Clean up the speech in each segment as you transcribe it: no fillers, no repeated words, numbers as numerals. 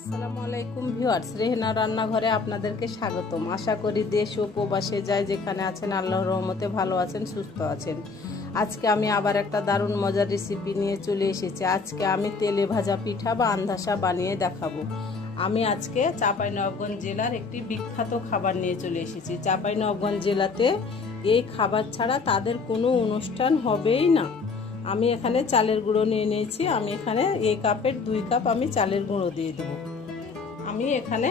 আসসালামু আলাইকুম ভিউয়ার্স, রেহেনা রান্নাঘরে আপনাদেরকে স্বাগতম। আশা করি দেশ ও প্রবাসে যাই যেখানে আছেন আল্লাহর রহমতে ভালো আছেন, সুস্থ আছেন। আজকে আমি আবার একটা দারুণ মজার রেসিপি নিয়ে চলে এসেছি। আজকে আমি তেলে ভাজা পিঠা বা আন্ধাসা বানিয়ে দেখাবো। আমি আজকে চাঁপাইনবাবগঞ্জ জেলার একটি বিখ্যাত খাবার নিয়ে চলে এসেছি। চাঁপাইনবাবগঞ্জ জেলাতে এই খাবার ছাড়া তাদের কোনো অনুষ্ঠান হবেই না। আমি এখানে চালের গুঁড়ো নিয়ে নিয়েছি। আমি এখানে এই কাপের 2 কাপ আমি চালের গুঁড়ো দিয়ে দেব। আমি এখানে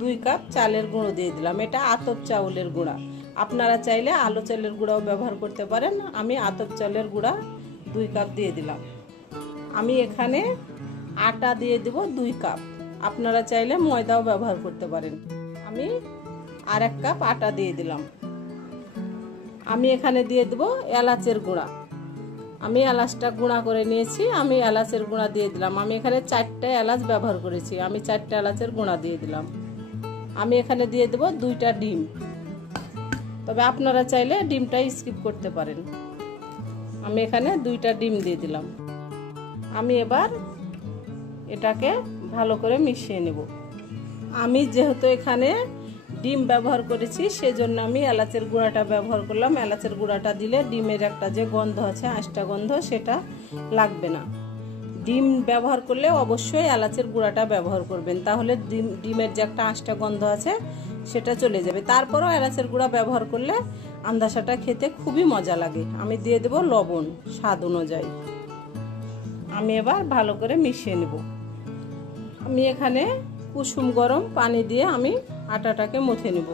2 কাপ চালের গুঁড়ো দিয়ে দিলাম। এটা আতপ চাউলের গুঁড়া, আপনারা চাইলে আলো চালের গুঁড়াও ব্যবহার করতে পারেন। আমি আতপ চালের গুঁড়া 2 কাপ দিয়ে দিলাম। আমি এখানে আটা দিয়ে দেব 2 কাপ, আপনারা চাইলে ময়দাও ব্যবহার করতে পারেন। আমি আর 1 কাপ আটা দিয়ে দিলাম। আমি এখানে দিয়ে দেব এলাচের গুঁড়া। আমি এলাচটা গুঁড়া করে নিয়েছি। আমি এলাচের গুঁড়া দিয়ে দিলাম। আমি এখানে 4টা এলাচ ব্যবহার করেছি। আমি 4টা এলাচের গুঁড়া দিয়ে দিলাম। আমি এখানে দিয়ে দেব 2টা ডিম, তবে আপনারা চাইলে ডিমটা স্কিপ করতে পারেন। আমি এখানে 2টা ডিম দিয়ে দিলাম। আমি এবার এটাকে ভালো করে মিশিয়ে নেব। আমি যেহেতু এখানে ডিম ব্যবহার করেছি সেজন্য আমি এলাচের গুঁড়াটা ব্যবহার করলাম। এলাচের গুঁড়াটা দিলে ডিমের একটা যে গন্ধ আছে, আঁশটা গন্ধ, সেটা লাগবে না। ডিম ব্যবহার করলে অবশ্যই এলাচের গুঁড়াটা ব্যবহার করবেন, তাহলে ডিমের যে একটা আঁশটা গন্ধ আছে সেটা চলে যাবে। তারপরও এলাচের গুঁড়া ব্যবহার করলে আন্দাসাটা খেতে খুবই মজা লাগে। আমি দিয়ে দেব লবণ স্বাদ অনুযায়ী। আমি এবার ভালো করে মিশিয়ে নেব। আমি এখানে কুসুম গরম পানি দিয়ে আমি আটাটাকে মুথে নেব।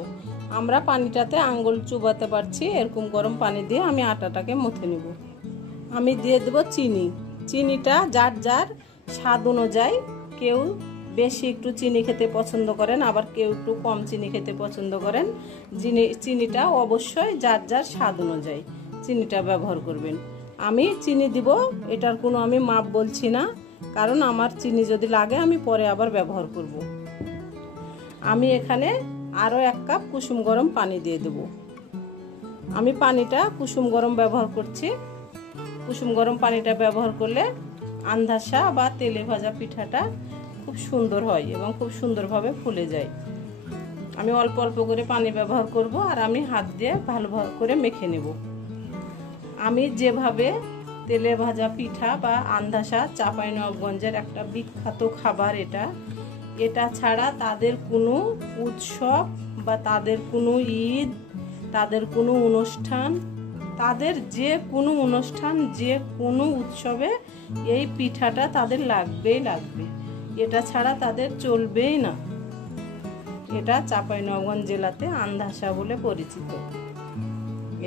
আমরা পানিটাতে আঙ্গুল চুবাতে পারছি, এরকম গরম পানি দিয়ে আমি আটাটাকে মুথে নেব। আমি দিয়ে দেব চিনি। চিনিটা যার যার স্বাদ অনুযায়ী, কেউ বেশি একটু চিনি খেতে পছন্দ করেন, আবার কেউ একটু কম চিনি খেতে পছন্দ করেন। চিনিটা অবশ্যই যার যার স্বাদ অনুযায়ী চিনিটা ব্যবহার করবেন। আমি চিনি দিব, এটার কোনো আমি মাপ বলছি না, কারণ আমার চিনি যদি লাগে আমি পরে আবার ব্যবহার করব। আমি এখানে আরও 1 কাপ কুসুম গরম পানি দিয়ে দেব। আমি পানিটা কুসুম গরম ব্যবহার করছি। কুসুম গরম পানিটা ব্যবহার করলে আন্ধাসা বা তেলে ভাজা পিঠাটা খুব সুন্দর হয় এবং খুব সুন্দরভাবে ফুলে যায়। আমি অল্প অল্প করে পানি ব্যবহার করব, আর আমি হাত দিয়ে ভালো করে মেখে নেব। আমি যেভাবে তেলে ভাজা পিঠা বা আন্ধাসা চাঁপাইনবাবগঞ্জের একটা বিখ্যাত খাবার, এটা ছাড়া তাদের কোনো উৎসব বা তাদের কোনো ঈদ, তাদের কোনো অনুষ্ঠান, তাদের যে কোনো অনুষ্ঠান, যে কোনো উৎসবে এই পিঠাটা তাদের লাগবেই লাগবে। এটা ছাড়া তাদের চলবেই না। এটা চাঁপাইনবাবগঞ্জ জেলাতে আন্ধাসা বলে পরিচিত।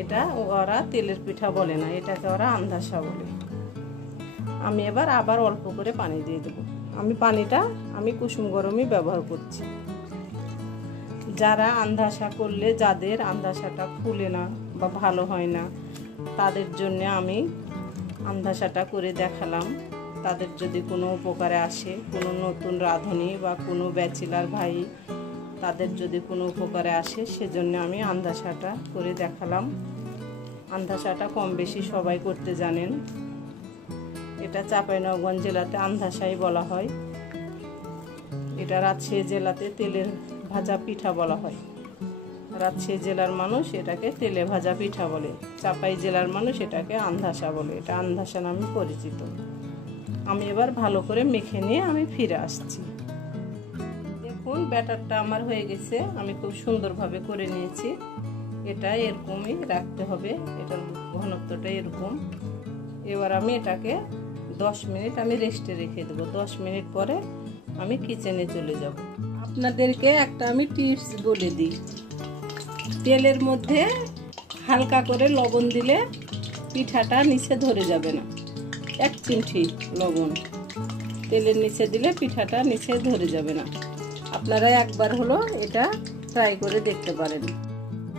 এটা ওরা তেলের পিঠা বলে না, এটাকে ওরা আন্ধাসা বলে। আমি এবার আবার অল্প করে পানি দিয়ে দেব। আমি পানিটা কুসুম গরমই ব্যবহার করছি। যারা আন্ধাসা করলে, যাদের আন্ধাসাটা ফুলে না বা ভালো হয় না, তাদের জন্য আমি আন্ধাসাটা করে দেখালাম। তাদের যদি কোনো উপকারে আসে, কোনো নতুন রাঁধুনি বা কোনো ব্যাচেলার ভাই, তাদের যদি কোনো উপকারে আসে, সেজন্য আমি আন্ধাসাটা করে দেখালাম। আন্ধাসাটা কম বেশি সবাই করতে জানেন। এটা চাঁপাইনবাবগঞ্জ জেলাতে আন্ধাসাই বলা হয়। এটা রাজশাহী জেলাতে তেলের ভাজা পিঠা বলা হয়। রাজশাহী জেলার মানুষ এটাকে তেলে ভাজা পিঠা বলে, চাঁপাই জেলার মানুষ এটাকে আন্ধাসা বলে। এটা আন্ধাসা নামে পরিচিত। আমি এবার ভালো করে মেখে নিয়ে আমি ফিরে আসছি। দেখুন ব্যাটারটা আমার হয়ে গেছে। আমি খুব সুন্দরভাবে করে নিয়েছি। এটা এরকমই রাখতে হবে, এটার ঘনত্বটা এরকম। এবার আমি এটাকে 10 মিনিট আমি রেস্টে রেখে দেবো। 10 মিনিট পরে আমি কিচেনে চলে যাব। আপনাদেরকে একটা আমি টিপস বলে দিই। তেলের মধ্যে হালকা করে লবণ দিলে পিঠাটা নিচে ধরে যাবে না। 1 চিমটি লবণ তেলের নিচে দিলে পিঠাটা নিচে ধরে যাবে না। আপনারা একবার হলো এটা ট্রাই করে দেখতে পারেন।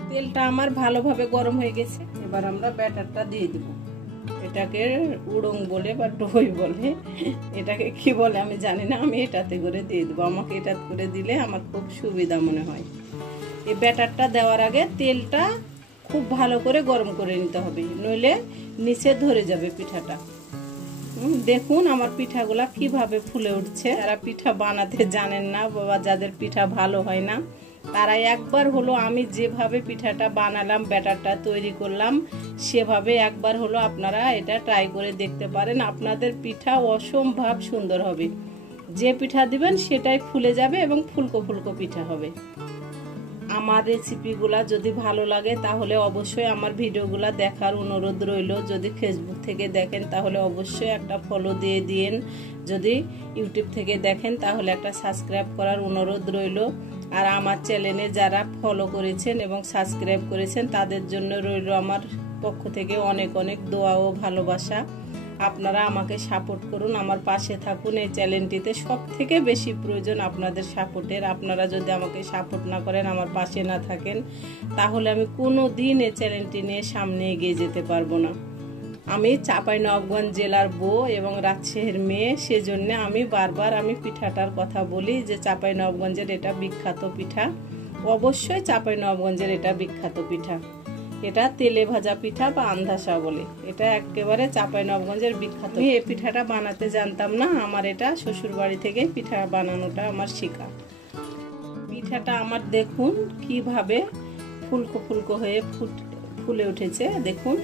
তেলটা আমার ভালোভাবে গরম হয়ে গেছে। এবার আমরা ব্যাটারটা দিয়ে দেব। এটাকে উড়ং বলে বা দই বলে, এটাকে কি বলে আমি জানি না। আমি এটাতে করে দিয়ে দেবো। আমাকে এটাতে করে দিলে আমার খুব সুবিধা মনে হয়। এই ব্যাটারটা দেওয়ার আগে তেলটা খুব ভালো করে গরম করে নিতে হবে, নইলে নিচে ধরে যাবে পিঠাটা। দেখুন আমার পিঠাগুলা কিভাবে ফুলে উঠছে। যারা পিঠা বানাতে জানেন না বা যাদের পিঠা ভালো হয় না, তারা একবার হলো আমি যেভাবে পিঠাটা বানালাম, ব্যাটারটা তৈরি করলাম, সেভাবে একবার হলো আপনারা এটা ট্রাই করে দেখতে পারেন। আপনাদের পিঠা অসম্ভব সুন্দর হবে। যে পিঠা দিবেন সেটাই ফুলে যাবে এবং ফুলকো ফুলকো পিঠা হবে। আমার রেসিপিগুলা যদি ভালো লাগে তাহলে অবশ্যই আমার ভিডিওগুলা দেখার অনুরোধ রইল। যদি ফেসবুক থেকে দেখেন তাহলে অবশ্যই একটা ফলো দিয়ে দিন। যদি ইউটিউব থেকে দেখেন তাহলে একটা সাবস্ক্রাইব করার অনুরোধ রইল। আর আমার চ্যানেলে যারা ফলো করেছেন এবং সাবস্ক্রাইব করেছেন তাদের জন্য রইল আমার পক্ষ থেকে অনেক অনেক দোয়া ও ভালোবাসা। আপনারা আমাকে সাপোর্ট করুন, আমার পাশে থাকুন। এই চ্যানেলটিতে সব থেকে বেশি প্রয়োজন আপনাদের সাপোর্টের। আপনারা যদি আমাকে সাপোর্ট না করেন, আমার পাশে না থাকেন, তাহলে আমি কোনো দিন এই চ্যানেলটি নিয়ে সামনে এগিয়ে যেতে পারবো না। আমি চাঁপাইনবাবগঞ্জ জেলার বউ এবং রাজশাহীর মেয়ে, সেজন্য আমি বারবার পিঠাটার কথা বলি যে চাঁপাইনবাবগঞ্জের এটা বিখ্যাত পিঠা। অবশ্যই চাঁপাইনবাবগঞ্জের এটা বিখ্যাত পিঠা। এটা তেলে ভাজা পিঠা বা আন্ধাসা বলে। এটা একেবারে চাঁপাইনবাবগঞ্জের বিখ্যাত। আমি এই পিঠাটা বানাতে জানতাম না, আমার এটা শ্বশুর বাড়ি থেকে পিঠা বানানোটা আমার শেখা। পিঠাটা আমার দেখুন কিভাবে ফুলকো ফুলকো হয়ে ফুলে উঠেছে। দেখুন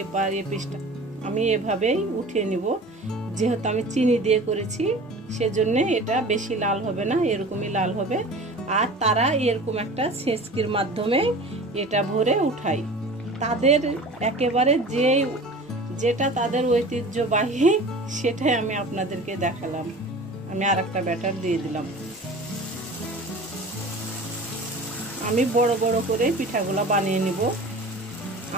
এবার এই পিঠটা আমি এভাবেই উঠিয়ে নিব। যেহেতু আমি চিনি দিয়ে করেছি সেজন্য এটা বেশি লাল হবে না, এরকমই লাল হবে। আর তারা এরকম একটা ছেঁচকির মাধ্যমে এটা ভরে উঠাই। তাদের একেবারে যেটা তাদের ঐতিহ্যবাহী সেটাই আমি আপনাদেরকে দেখালাম। আমি আর একটা ব্যাটার দিয়ে দিলাম। আমি বড় বড় করে পিঠাগুলো বানিয়ে নিব।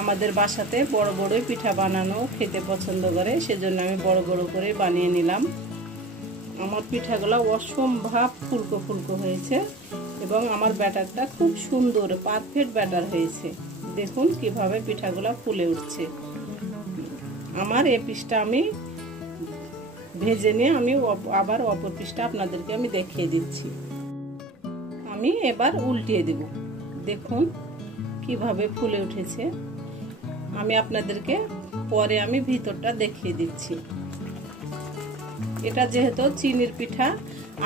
আমাদের বাসাতে বড় বড় পিঠা বানানো খেতে পছন্দ করে, সেজন্য আমি বড় বড় করে বানিয়ে নিলাম। আমার পিঠাগুলো অসম্ভব ফুলকো ফুলকো হয়েছে এবং আমার ব্যাটারটা খুব সুন্দর পারফেক্ট ব্যাটার হয়েছে। দেখুন কিভাবে পিঠাগুলো ফুলে উঠছে। আমার এই পিঠটা আমি ভেজে নিয়ে আমি আবার অপর পিঠটা আপনাদেরকে আমি দেখিয়ে দিচ্ছি। আমি এবার উল্টিয়ে দেব। দেখুন কিভাবে ফুলে উঠেছে। আমি আপনাদেরকে পরে আমি ভিতরটা দেখিয়ে দিচ্ছি। এটা যেহেতু চিনির পিঠা,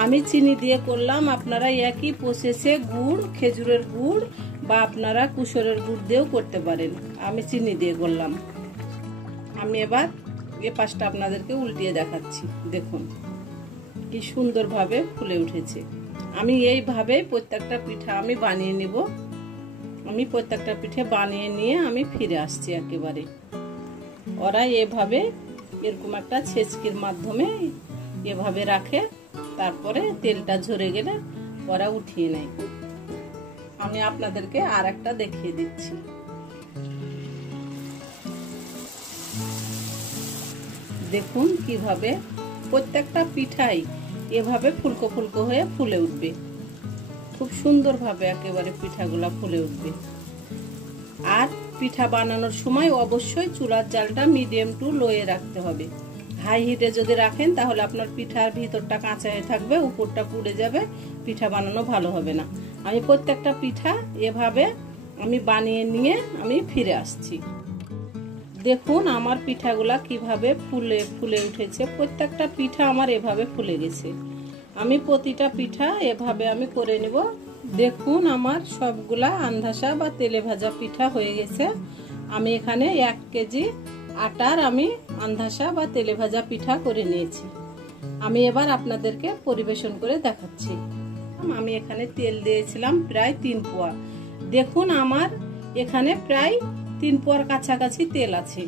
আমি চিনি দিয়ে করলাম। আপনারা একই প্রসেসে গুড়, খেজুরের গুড় বা আপনারা কুসুরের গুড় দিয়েও করতে পারেন। আমি চিনি দিয়ে করলাম। আমি এবার এ পাশটা আপনাদেরকে উল্টিয়ে দেখাচ্ছি। দেখুন কি সুন্দরভাবে ফুলে উঠেছে। আমি এইভাবে প্রত্যেকটা পিঠা আমি বানিয়ে নিব। আমি প্রত্যেকটা পিঠে বানিয়ে নিয়ে আমি ফিরে আসছি একেবারে। ওরা এভাবে এরকম একটা ছেঁচকির মাধ্যমে এভাবে রাখে, তারপরে তেলটা ঝরে গেলে ওরা উঠিয়ে নেয়। আমি আপনাদেরকে আর একটা দেখিয়ে দিচ্ছি। দেখুন কিভাবে প্রত্যেকটা পিঠাই এভাবে ফুলকো ফুলকো হয়ে ফুলে উঠবে। খুব সুন্দরভাবে একেবারে পিঠাগুলা ফুলে উঠবে। আর পিঠা বানানোর সময় অবশ্যই চুলার জালটা মিডিয়াম টু লোয়ে রাখতে হবে। হাই হিটে যদি রাখেন তাহলে আপনার পিঠার ভিতরটা কাঁচা হয়ে থাকবে, উপরটা পুড়ে যাবে, পিঠা বানানো ভালো হবে না। আমি প্রত্যেকটা পিঠা এভাবে আমি বানিয়ে নিয়ে আমি ফিরে আসছি। দেখুন আমার পিঠাগুলা কিভাবে ফুলে ফুলে উঠেছে। প্রত্যেকটা পিঠা আমার এভাবে ফুলে গেছে। আমি প্রতিটা পিঠা এভাবে আমি করে নেব। দেখুন আমার সবগুলা আন্ধাসা বা তেলে ভাজা পিঠা হয়ে গেছে। আমি এখানে 1 কেজি আটার আমি আন্ধাসা বা তেলে ভাজা পিঠা করে নিয়েছি। আমি এবার আপনাদেরকে পরিবেশন করে দেখাচ্ছি। আমি এখানে তেল দিয়েছিলাম প্রায় 3 পোয়া। দেখুন আমার এখানে প্রায় 3 পোয়ার কাছাকাছি তেল আছে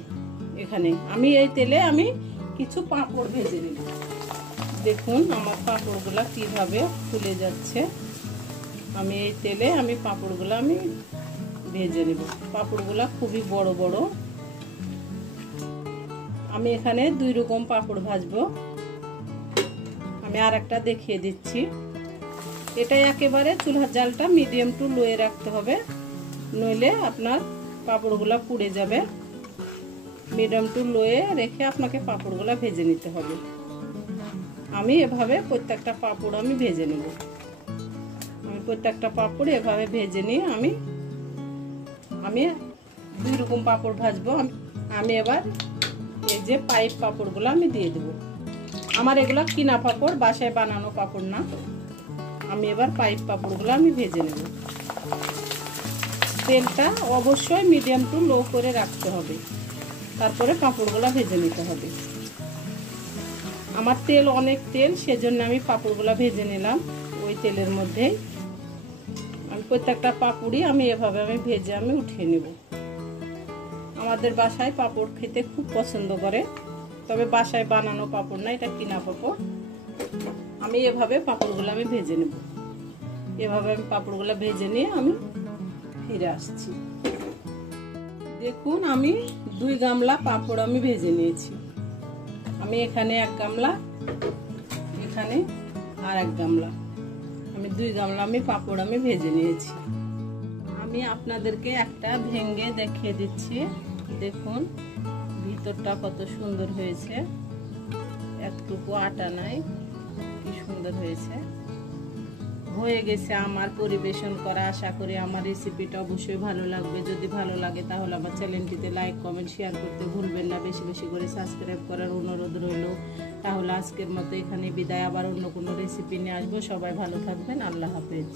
এখানে। আমি এই তেলে আমি কিছু পাঁপড় ভেজে নিব। দেখুন আমার পাঁপড়গুলা কিভাবে ফুলে যাচ্ছে। আমি এই তেলে আমি পাঁপড়গুলো আমি ভেজে নেব। পাঁপড়গুলা খুবই বড় বড়। আমি এখানে 2 রকম পাঁপড় ভাজবো। আমি আর একটা দেখিয়ে দিচ্ছি। এটা একেবারে চুলার জালটা মিডিয়াম টু লোয়ে রাখতে হবে, নইলে আপনার পাঁপড়গুলা পুড়ে যাবে। মিডিয়াম টু লোয়ে রেখে আপনাকে পাঁপড়গুলা ভেজে নিতে হবে। আমি এভাবে প্রত্যেকটা পাঁপড় আমি ভেজে নেব। আমি প্রত্যেকটা পাঁপড় এভাবে ভেজে নিয়ে আমি 2 রকম পাঁপড় ভাজবো। আমি এবার এই যে পাইপ পাঁপড়গুলো আমি দিয়ে দেব। আমার এগুলো কিনা পাঁপড়, বাসায় বানানো পাঁপড় না। আমি এবার পাইপ পাঁপড়গুলো আমি ভেজে নেব। তেলটা অবশ্যই মিডিয়াম টু লো করে রাখতে হবে, তারপরে পাঁপড়গুলো ভেজে নিতে হবে। আমার তেল অনেক তেল, সেজন্য আমি পাঁপড়গুলো ভেজে নিলাম ওই তেলের মধ্যেই। আমি প্রত্যেকটা পাঁপড়ই আমি এভাবে ভেজে উঠিয়ে নেব। আমাদের বাসায় পাঁপড় খেতে খুব পছন্দ করে, তবে বাসায় বানানো পাঁপড় না, এটা কিনা পাঁপড়। আমি এভাবে পাঁপড়গুলো ভেজে নেব। এভাবে আমি পাঁপড়গুলো ভেজে নিয়ে আমি ফিরে আসছি। দেখুন আমি 2 গামলা পাঁপড় আমি ভেজে নিয়েছি। আমি এখানে 1 গামলা, এখানে আর 1 গামলা, আমি 2 গামলা পাঁপড় আমি ভেজে নিয়েছি। আমি আপনাদেরকে একটা ভেঙে দেখিয়ে দিচ্ছি। দেখুন ভিতরটা কত সুন্দর হয়েছে, একটুকু আটা নাই, কি সুন্দর হয়েছে। হয়ে গেছে আমার পরিবেশন করা। আশা করি আমার রেসিপিটা অবশ্যই ভালো লাগবে। যদি ভালো লাগে তাহলে আমার চ্যানেলটিতে লাইক কমেন্ট শেয়ার করতে ভুলবেন না। বেশি বেশি করে সাবস্ক্রাইব করার অনুরোধ রইল। তাহলে আজকের মতো এখানে বিদায়। আবার অন্য কোনো রেসিপি নিয়ে আসবো। সবাই ভালো থাকবেন। আল্লাহ হাফেজ।